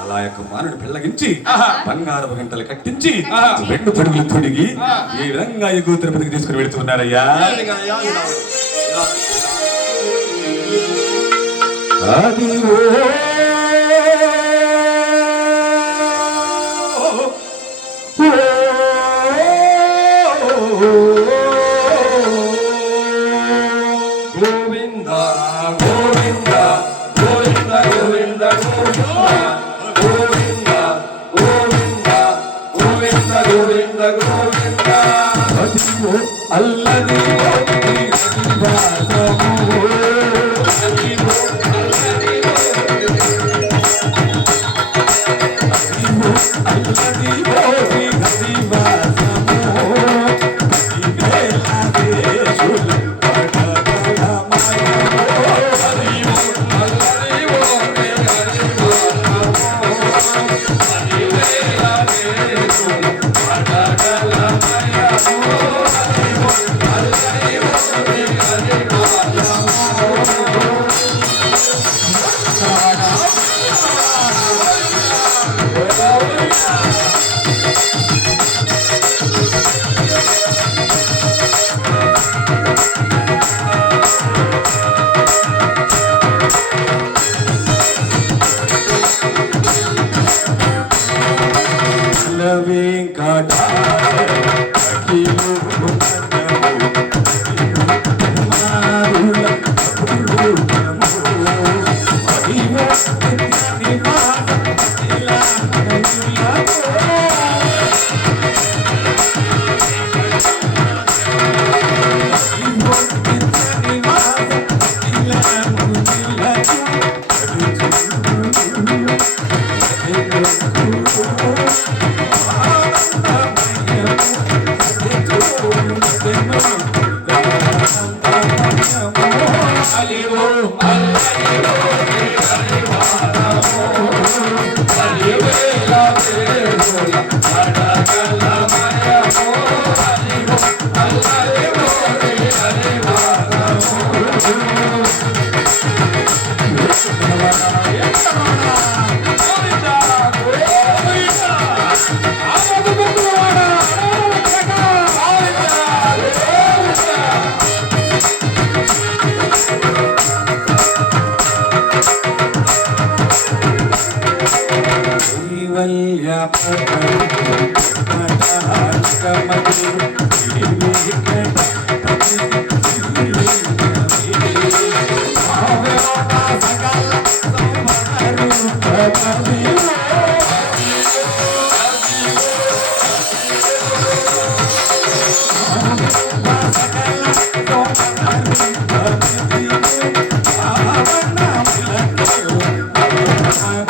అలా యొక్క మానుడు పెళ్ళగించి. బంగారపు గంటలు కట్టించి. రెండు పరుగులు తొడిగి ఈ విధంగా ఎగువ తిరుపతికి తీసుకుని వెళుతున్నారయ్యా అది గోవింద గోవింద గోవింద గోవింద గోవింద గోవింద గోవింద గోవింద గోవింద గోవింద అదిగో అల్లది వెంకట Thank you.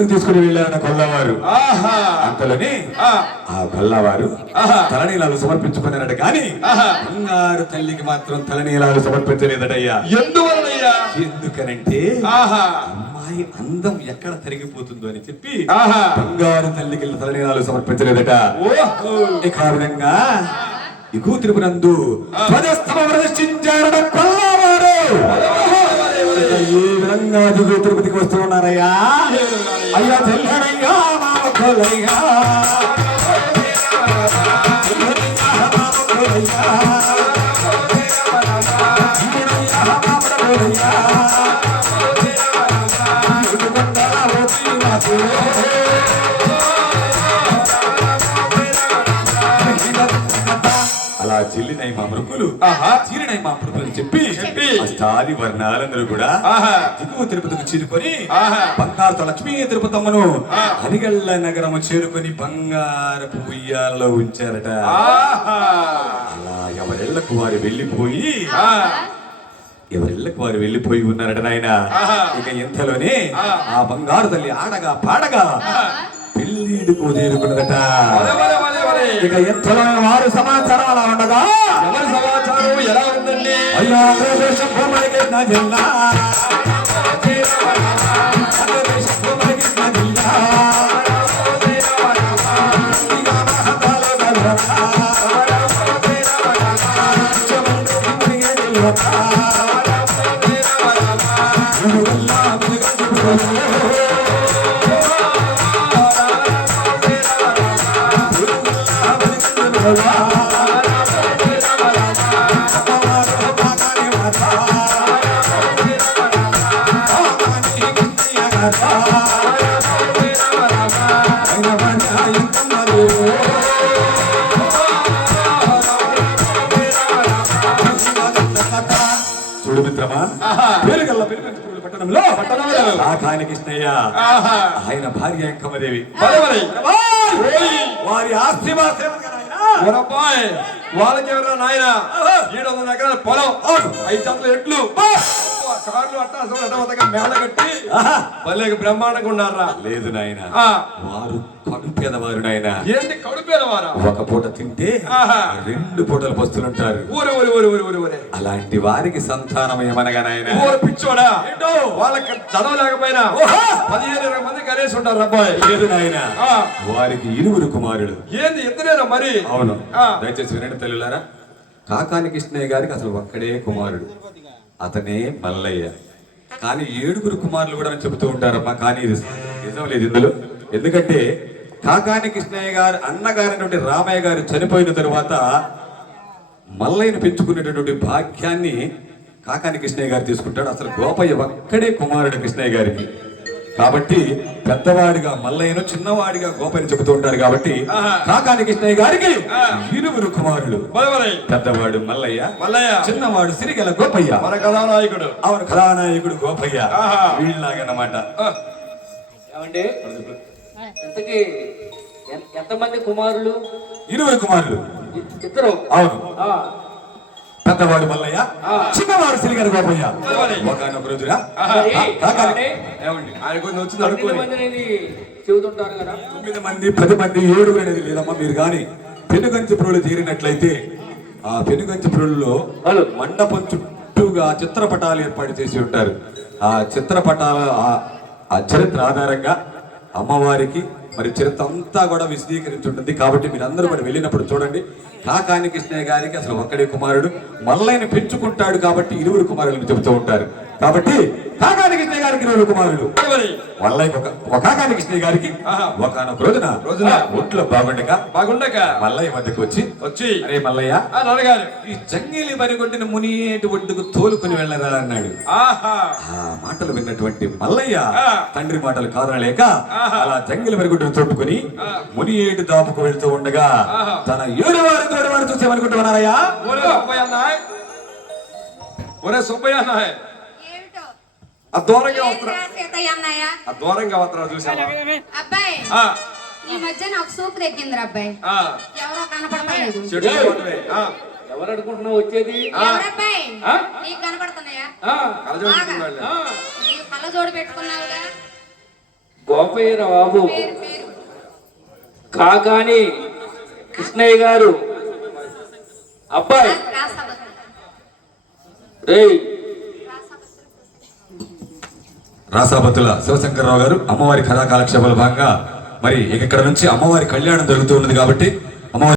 తిరుపతికి తీసుకుని వెళ్ళారన్న కొల్లవారు. అంతలోనే ఆ, కొల్లవారు. తలనీలాలు సమర్పించుకున్నారట. కానీ. బంగారు తల్లికి మాత్రం తలనీలాలు సమర్పించలేదటయ్యా. ఎందువలనయ్యా ఎందుకనంటే ఆహా. అమ్మాయి అందం ఎక్కడ తరిగిపోతుందో అని చెప్పి ఆహా. బంగారు తల్లికి తలనీలాలు సమర్పించలేదట. ఓహో. ఇక ఆ విధంగా ఇగు తిరుపనందు ధ్వజస్తంభం ప్రదర్శించారట కొల్లవారు. ఈ విధంగా దిగు తిరుపతికి వస్తూ ఉన్నారయ్యా? అయ్యా తెల్లనయ్యా మామ చెల్లినై మా ఆహా. చీరినై మా మృగులు చెప్పి చెప్పి. అష్టాది వర్ణాలందరూ కూడా ఆహా. దిగువ తిరుపతికి చేరుకొని ఆహా. లక్ష్మీ తిరుపతమ్మను. అరిగళ్ళ నగరము చేరుకొని ఉయ్యాలలో ఉంచారట అలా ఎవరెళ్ళకు వారు వెళ్ళిపోయి ఎవరిళ్ళకి వారు వెళ్ళిపోయి ఉన్నారట నాయన. ఇక ఇంతలోనే ఆ. బంగారు తల్లి ఆడగా పాడగా వరే, వరే. ఇక ఇంతలో వారు సమాచారం అలా ఉండగా ఎవరి సమాచారం ఎలా ఉందండి? అయ్యా చూడు మిత్రమా పేరుగల్ల పట్టణంలో కృష్ణయ్య ఆయన భార్య అంకమదేవి. వరే, ఆస్తి మాత్రమే వాళ్ళకి ఎవరైనా నాయన? ఏడు వందల ఎకరాల పొలం. ఐదు జతల ఎట్లు కార్లు అట్టా మేళ కట్టి భలే బ్రహ్మాండంగా ఉన్నారా లేదు నాయన. వారు కడు పేదవారు నాయన. ఏంటి కడుపేద వారా ఒక పూట తింటే. రెండు పూటలు పస్తులుంటారు ఊరే ఊరే ఊరే ఊరే ఊరే ఊరే. అలాంటి వారికి సంతానం ఏమనగా నాయన? ఊరు పిచ్చోడా? వాళ్ళకి చదవ లేకపోయినా పదిహేను ఇరవై మంది కనేసి ఉంటారు అబ్బాయి. లేదు నాయన. వారికి ఇరువురు కుమారుడు ఏంది ఇద్దరేనా మరి? అవును. దయచేసి వినండి తల్లులారా. కాకాని కృష్ణయ్య గారికి అసలు ఒక్కడే కుమారుడు. అతనే మల్లయ్య. కానీ ఏడుగురు కుమారులు కూడా అని చెబుతూ ఉంటారమ్మా కానీ ఇది నిజం లేదు ఇందులో. ఎందుకంటే కాకాని కృష్ణయ్య గారు అన్నగారైనటువంటి రామయ్య గారు చనిపోయిన తర్వాత మల్లయ్యను పెంచుకునేటటువంటి భాగ్యాన్ని కాకాని కృష్ణయ్య గారు తీసుకుంటాడు. అసలు గోపయ్య ఒక్కడే కుమారుడు కృష్ణయ్య గారికి. కాబట్టి పెద్దవాడిగా మల్లయ్యను చిన్నవాడిగా గోపయ్యను చెబుతూ ఉంటారు కాబట్టి ఆహా. కాకాని కృష్ణయ్య గారికి ఇరువురు కుమారులు. మరి మరి పెద్దవాడు మల్లయ్య మల్లయ్య. చిన్నవాడు సిరిగల గోపయ్య. మన కథానాయకుడు అవును కథానాయకుడు గోపయ్య. ఆహా. వీళ్ళలాగన్నమాట ఏమండి? ఎంతకి ఎంతమంది కుమారులు? ఇరువురు కుమారులు. ఇద్దరు? అవును. పెద్దవాడు మల్లయ్య. చిన్నవాడు గోపయ్య మరి. ఒకనొక రోజురా తొమ్మిది మంది పది మంది ఏడు అనేది లేదమ్మా మీరు కానీ పెనుగంచి పురులు చేరినట్లయితే ఆ పెనుగంచి పురుల్లో. మండపం చుట్టూగా చిత్రపటాలు ఏర్పాటు చేసి ఉంటారు. ఆ చిత్రపటాల ఆ చరిత్ర ఆధారంగా అమ్మవారికి మరి చరిత్ర అంతా కూడా విశదీకరించి ఉంటుంది కాబట్టి మీరందరూ కూడా వెళ్ళినప్పుడు చూడండి. కాకాని కృష్ణయ్య గారికి అసలు ఒక్కడే కుమారుడు. మల్లైన పెంచుకుంటాడు కాబట్టి ఇరువురు కుమారులను చెబుతూ ఉంటారు. కాబట్టి కాకాని కృష్ణయ్య గారికి మరి మరి మల్లయ్య ఒక కాకాని కృష్ణయ్య గారికి. ఒకనొక రోజున రోజున? ఒంట్లో బాగుండగా బాగుండక? మల్లయ్య వద్దకు వచ్చి వచ్చి. అరే మల్లయ్య నాన్నగారు. ఈ జంగిలి మరిగొంటిన మునియేటి ఒడ్డుకు తోలుకొని వెళ్ళరా అన్నాడు. ఆహా. ఆ మాటలు విన్నటువంటి మల్లయ్య. తండ్రి మాటలు కాదనలేక ఆహా. అలా జంగిలి మరిగొడ్డును తొట్టుకుని మునియేటి దాపుకు వెళ్తూ ఉండగా. తన ఏడు వారు తోడు వారు చూసేమనుకుంటున్నారయ్యా ఒరే సుబ్బయ్య నాయ్. ఒరే సుబ్బయ్య నాయ్. దూరంగా వస్త్ర ఏంట్రా సీతయ్య అన్నయ్య? ఆ దూరంగా వస్త్రాలు చూసావా అబ్బాయి ఆ, ఈ మధ్య నాకు సూపు తగ్గిందిరా అబ్బాయి. ఆ, ఎవరో కనపడలేదు చెట్టు చూడటమే. ఆ, ఎవరు అనుకుంటున్నావు వచ్చేది? ఎవరబ్బాయి? ఆ? నీకు కనపడుతున్నాయా? ఆ, కలజోడు పెట్టుకున్నాడులే. ఆ, నీకు కళ్ళ జోడు పెట్టుకున్నావుగా? గోపయ్య బాబు. పేరు పేరు. కాకాని కృష్ణయ్య గారు. అబ్బాయి. రేయ్ రాసాపతుల శివశంకర్రావు గారు అమ్మవారి కథా కాలక్షేపాల భాగంగా మరి ఇక ఇక్కడ నుంచి అమ్మవారి కళ్యాణం జరుగుతూ ఉన్నది కాబట్టి